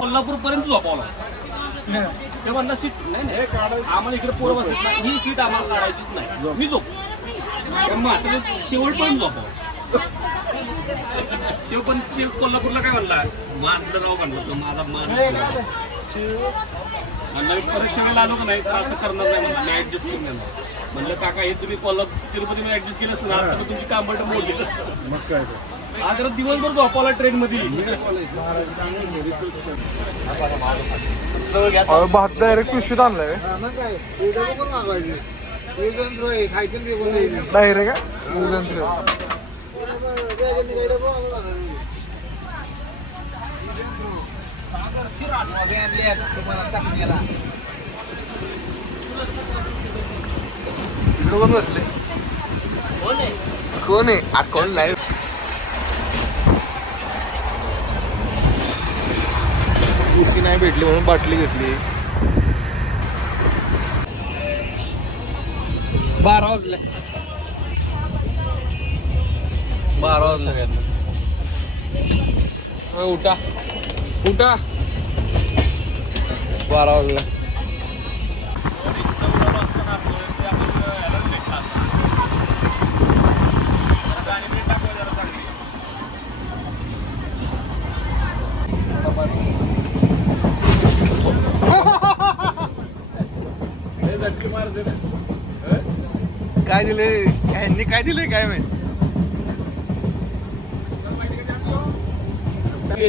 कोल्हापूर पर्यंत झोपावला ते म्हणलं सीट नाही आम्हाला इकडे पोरं बसत नाही ही सीट आम्हाला काढायचीच नाही मी झोप शेवटपर्यंत झोपाव ते पण कोल्हापूरला काय म्हणला मानलं राव म्हणलं तो माझा मान म्हणलं मी परीक्षा वेळेला आलो का नाही तर असं करणार नाही म्हणलं मी ऍडजस्ट करून देणार म्हणलं काका हे तुम्ही कोल्हापूर तिरुपती ऍडजस्ट केलं असतं ना तर तुमची कांबट मोडली मग काय आज जर दिवसभर झोपावला ट्रेन मध्ये 72 डायरेक्ट पिशवीत आणलाय डायरेक्ट कोण बसले कोण आहे कोण नाही एसी नाही भेटली म्हणून बाटली घेतली 12 वाजले 12 वाजले उठा उठा 12 वाजले काय दिले यांनी काय दिले काय माहिती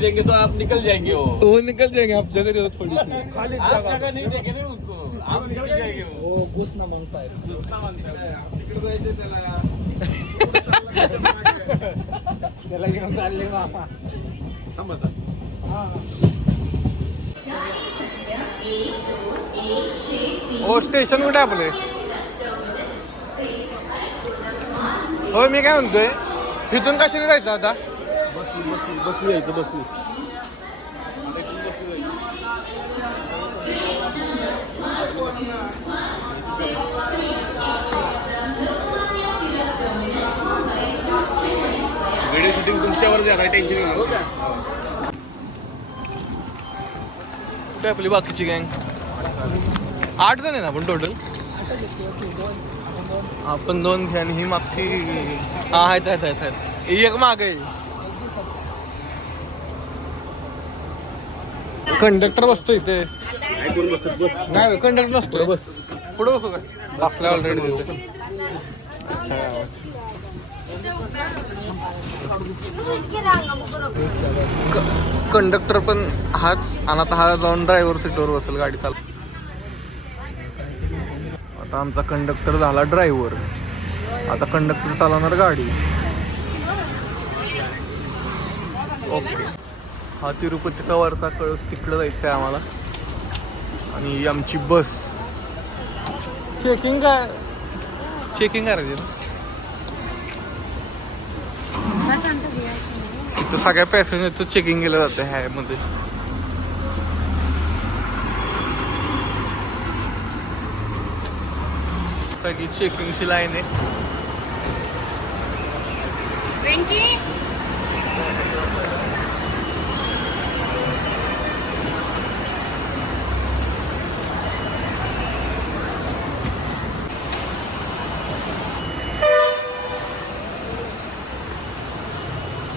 देंगे तो आप निकल जाएंगे वो निकल जाएंगे आप जगह दे दो थोड़ी सी खाली जगह नहीं देंगे ना उनको आप निकल जाएंगे वो घुसना मांगता है त्याला घेऊन चालले मामा ओ स्टेशन कुठे आपले हो मी काय म्हणतोय तिथून कशाने जायचं आता बसली यायचं बसली व्हिडिओ शूटिंग तुमच्यावर द्या टेन्शन घेऊ कुठे आपली बाकीची गँग 8 जण आहे ना आपण टोटल आपण 2 घ्या आणि ही मागची हा आहेत एक माग आहे कंडक्टर बसतो इथे नाही कंडक्टर नसतो बस पुढे बसू का बसला ऑलरेडी तिथे कंडक्टर पण हाच आणि आता हा जाऊन ड्रायव्हर सीटवर बसेल गाडी चालू आता आमचा कंडक्टर झाला ड्रायव्हर आता कंडक्टर चालवणार गाडी ओके हा तिरुपतीचा वरचा कळस तिकडं जायचं आहे आम्हाला आणि आमची बस चेकिंग करायची ना तिथं सगळ्या पॅसेंजरचं चेकिंग केलं जातं ह्यामध्ये की चेकिंगची लाईन आहे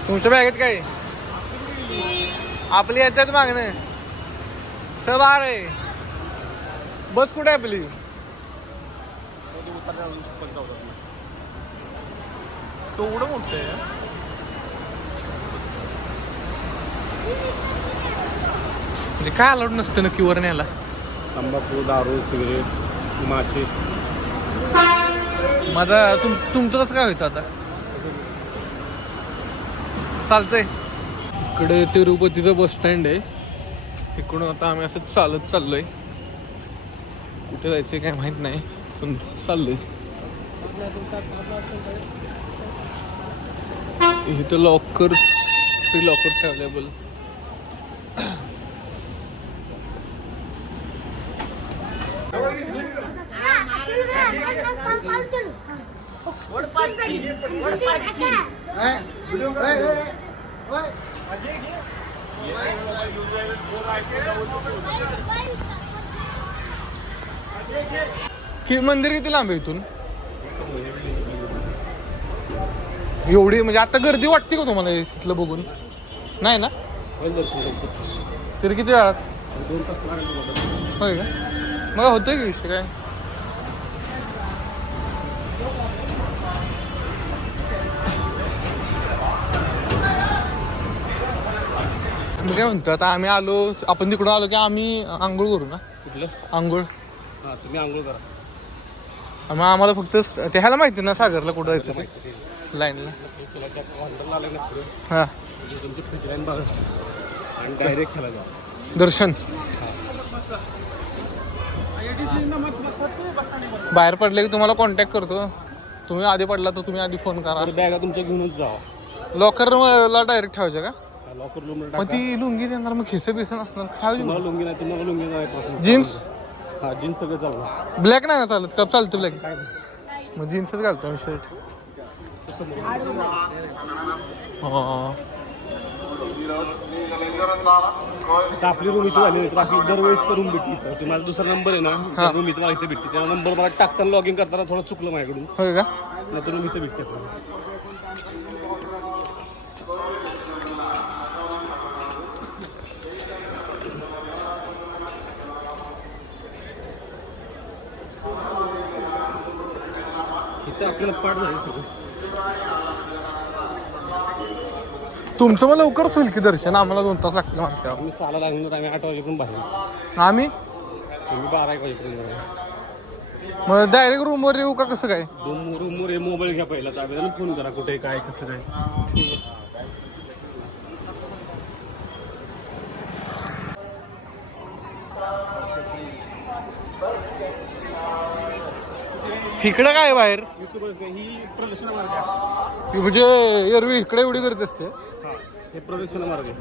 तुमच्या बॅगेत काय आपली याच्यात मागणं सवार आहे बस कुठे आहे आपली एवढं मोठं आहे म्हणजे काय अलाउड नसतं नक्की वर न्यायला तंबाखू दारू सिगरेट माची माझा तुमचं कसं काय व्हायचं आता चालतंय इकडे तिरुपतीचं बस स्टँड आहे इकडून आता आम्ही असं चालत चाललोय कुठे जायचं काय माहित नाही पण चाललोय इथं लॉकर्स अवेलेबल मंदिर किती लांब आहे इथून? एवढी म्हणजे आता गर्दी वाटते का तुम्हाला तिथलं बघून? नाही ना? तरी किती वेळात? 2 तास लागेल. होय का? मग होतोय की विषय काय? मी काय म्हणतो आता आम्ही आलो, आपण तिकडून आलो की आम्ही आंघोळ करू ना? कुठलं? आंघोळ. हां, तुम्ही आंघोळ करा. मग आम्हाला फक्त ते ह्याला माहिती ना सागरला कुठं जायचं ते लाईनला. चला त्या हॉटेलला आलं ना पुढे, हां तुमची फ्रीज लाईन बघा आणि डायरेक्ट खायला जा. दर्शन बाहेर पडले की तुम्हाला कॉन्टॅक्ट करतो. तुम्ही आधी पडला तर तुम्ही आधी फोन करा. बॅगा तुमच्या घेऊनच जावा. लॉकरला डायरेक्ट ठेवायचं का? लॉकर रूमला मग ती लुंगी देणार, मग खिसे बिसे नसणार ठेवायची. तुम्हाला लुंगी नाही, तुम्हाला लुंगी नाही. जीन्स हा, जीन्स सगळं चालू. ब्लॅक नाही ना चालत का? चालतं ब्लॅक. काय मग जीन्सच घालतो मी शर्ट. आता आपली रूम इथे झाली तर आपली दरवेळेस रूम भेटली. माझा दुसरा नंबर आहे ना, त्या रूम इथे मला इथे भेटते. त्या नंबर मला टाकताना लॉग इन करताना थोडं चुकलं माझ्याकडून, होय का? नाही तर रूम इथे भेटते. इथे आपल्याला पाठ झाली सगळं. तुमचं मग लवकर होईल की दर्शन? आम्हाला 2 तास लागतील म्हणते. आम्ही 6ला लागणार, आम्ही 8 वाजेपर्यंत बाहेर. आम्ही तुम्ही 12-1 वाजेपर्यंत. मग डायरेक्ट रूमवर येऊ का कसं काय? रूमवर मोबाईल घ्या पहिला, त्यावेळेला फोन करा कुठे काय कसं काय. इकडं काय बाहेर ही प्रदक्षिणा मार्ग आहे. म्हणजे एरवी इकडे एवढी गर्दी असते? हा, हे प्रदक्षिणा मार्ग आहे.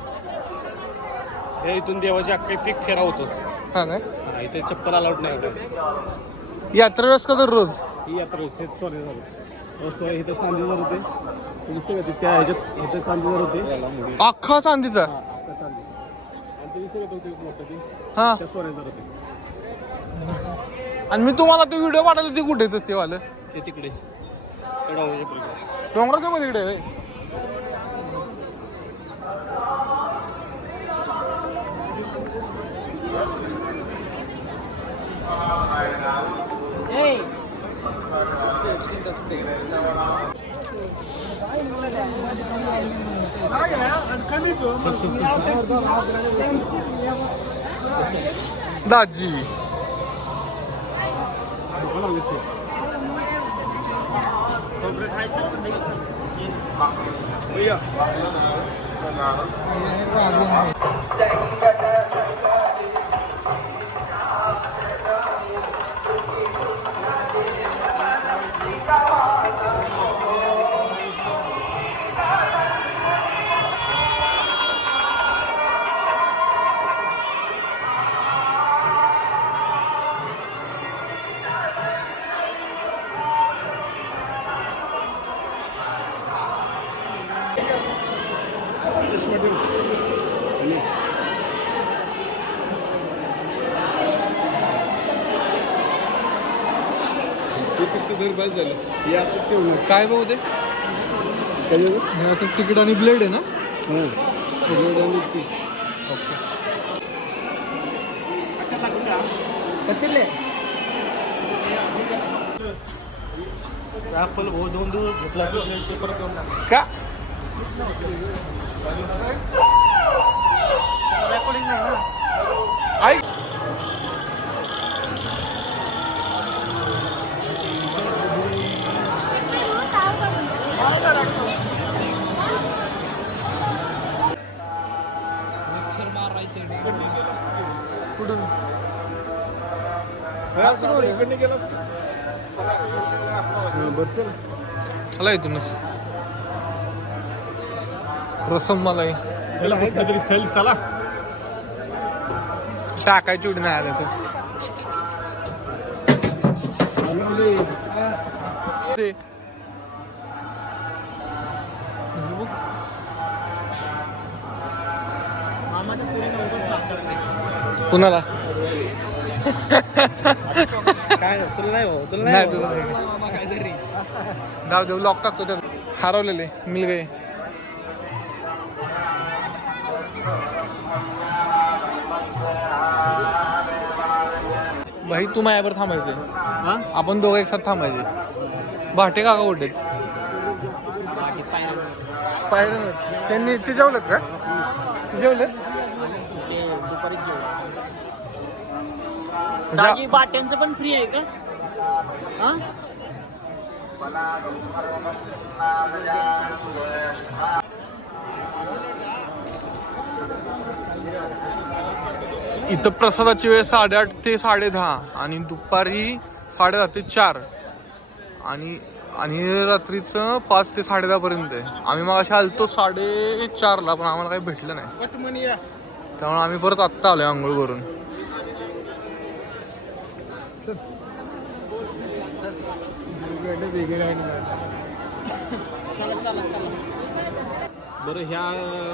हे इथून देवाची अख्खा एक फेरा होतो. हा काय? हा, इथे चप्पल अलाउड नाही होतं. यात्रा वेळेस का दररोज? ही यात्रा सॉरी झाली. इथं चांदीवर होते त्या ह्याच्यात, इथं चांदीवर होते. अख्खा चांदीचा? अख्खा चांदी. आणि ते इथे होतं मोठं ते, हा. त्या सोन्यावर होते. आणि मी तुम्हाला ते व्हिडिओ पाठवले ते कुठे येतच ते वालं? ते तिकडे डोंगराच्या पलीकडे. डोंगराच्या पलीकडे आहे? दाजी चष्मा ठेव. काय बघू ते? असं तिकीट आणि ब्लेड आहे ना? ॲपल 2 दिवस घेतला का? रेकॉर्डिंग नाही ना. ऐक कुठून? चला इथूनच रसम मलाई चला टाकायची उडी नाही आल्याचं ते कुणाला काय तुला नाही भाऊ तुला नाही तुला नाही. जाऊ देऊ लॉक टाकतो त्यात. हरवलेले मिल गए. भाई तू माझ्यावर थांबायचे. आपण दोघं एक साथ थांबायचे. भाटे काका कुठे पाहिलं त्यांनी ते जेवलेत का ते जेवलेत दुपारी दाजी बाट्यांचं पण फ्री आहे का हा इथं प्रसादाची वेळ 8:30 ते 10:30 आणि दुपारी 10:30 ते 4 आणि रात्रीचं 5 ते 10:30 पर्यंत आहे. आम्ही मग अशा आलतो 4:30ला पण आम्हाला काही भेटलं नाही त्यामुळे आम्ही परत आत्ता आलोय आंघोळ करून. बरं ह्या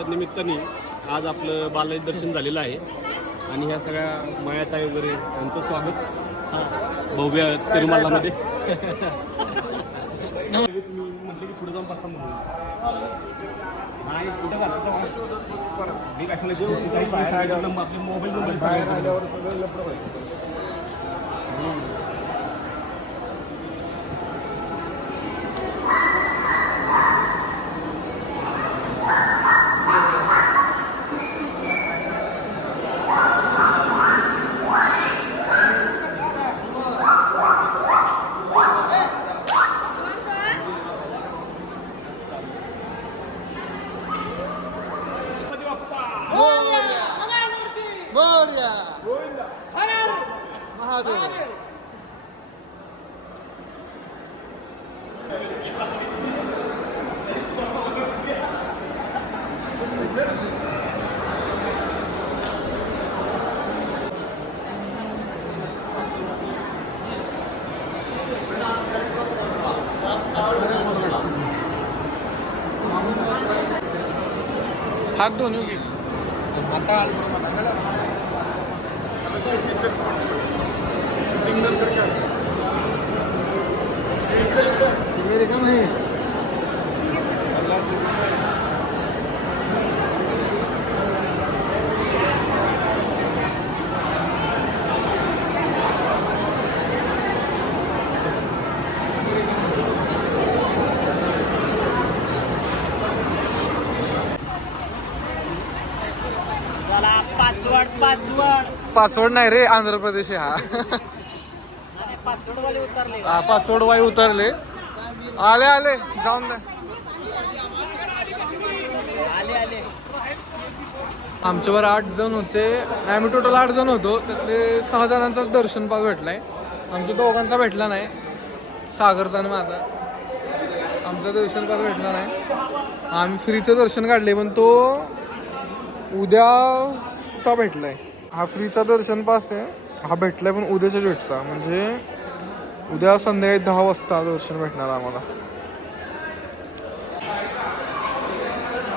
निमित्ताने आज आपलं बालाजी दर्शन झालेलं आहे आणि ह्या सगळ्या मायाताई वगैरे यांचं स्वागत भव्य तिरुमलामध्ये. म्हटलं की पुढे जाऊन बसा म्हणून नाही कुठं झालं मी कशाला आपले मोबाईल नंबर हात धुवून येऊ की आता पाचवड नाही रे आंध्र प्रदेश आहे हा. पाचोडवाले उतरले हा पाचवड वाई उतरले. आले आले जाऊन दे. आले आले आमच्यावर 8 जण होते. आम्ही टोटल 8 जण होतो. त्यातले 6 जणांचाच दर्शन पास भेटलाय. आमच्या दोघांचा भेटला नाही. सागरचा आणि माझा आमचा दर्शन पास भेटला नाही. आम्ही फ्रीचं दर्शन काढले पण तो उद्याचा भेटलाय. हा फ्रीचा दर्शन पास आहे. हा भेटलाय पण उद्याच्या डेटचा म्हणजे उद्या संध्याकाळी 10 वाजता दर्शन भेटणार आम्हाला.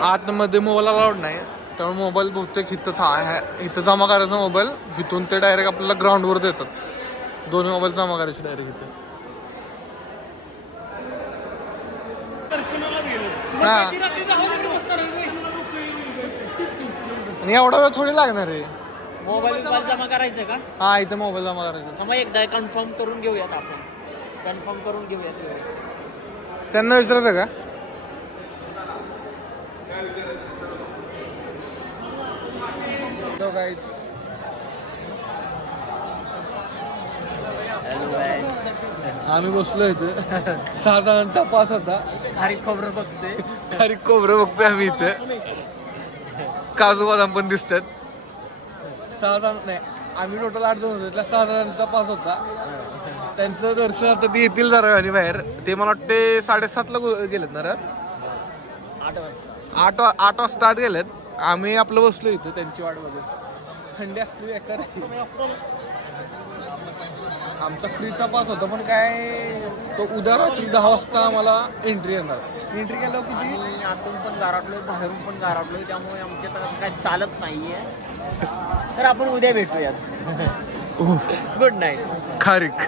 आतमध्ये मोबाईल अलाउड नाही त्यामुळे मोबाईल बहुतेक इथं जमा करायचा मोबाईल. इथून ते डायरेक्ट आपल्याला ग्राउंडवर देतात. दोन्ही मोबाईल जमा करायचे डायरेक्ट इथे. हा आणि एवढा वेळ थोडी लागणार आहे. मोबाईल जमा करायचं का हा इथे मोबाईल जमा करायचा. मग एकदा कन्फर्म करून घेऊयात आपण. कन्फर्म करून घेऊयात व्यवस्थित. त्यांना विचारायचं का आम्ही बसलो इथे 6 जणांचा पास होता. खारीक खोबरं बघते खारीक खोबरं बघतोय आम्ही इथे. काजू बदाम पण दिसतात. 6 जण नाही आम्ही टोटल 8 जण होतो. त्यातल्या 6 जणांचा पास होता. त्यांचं दर्शन आता ते येतील जरा आणि बाहेर. ते मला वाटते 7:30ला गेलेत ना रे. 8 वाजता आत गेलेत. आम्ही आपलं बसलो इथं त्यांची वाट बघत. थंडी असली बेकार आहे. आमचा फ्रीचा पास होता पण काय तो उद्या रात्री 10 वाजता आम्हाला एंट्री येणार. एंट्री केल्यावर किती? आम्ही आतून पण गारटलोय, बाहेरून पण गारटलोय, त्यामुळे आमच्या तर काय चालत नाहीये. तर आपण उद्या भेटूयात. Good night. खारीक.